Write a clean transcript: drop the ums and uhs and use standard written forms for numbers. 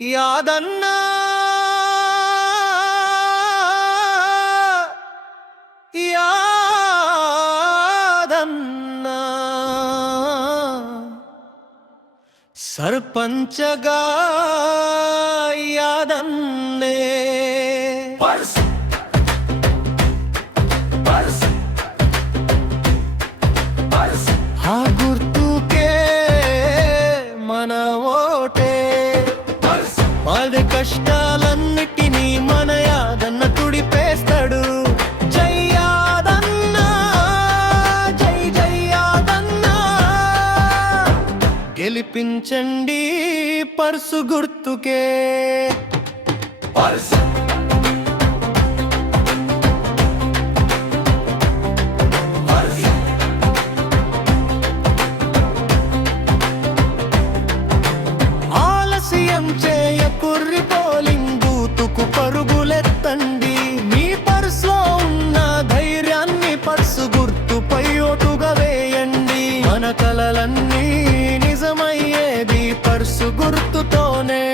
యాదన్నా యాదన్నా సర్పంచగా యాదన్నే ఆ గుర్తుకే మన ఓటే మాది కష్టాలన్నిటినీ మన యాదన్న తుడిపేస్తాడు. జై యాదన్నా, జై జై యాదన్నా, గెలిపించండి పర్సు గుర్తుకే. ఆలస్యం చేయకుర్రి పోలింగ్ బూతుకు పరుగులెత్తండి. మీ పర్సులో ఉన్న ధైర్యాన్ని పర్సు గుర్తుపై ఓటుగా వేయండి. మన కలలన్నీ నిజమయ్యేది పర్సు గుర్తుతోనే.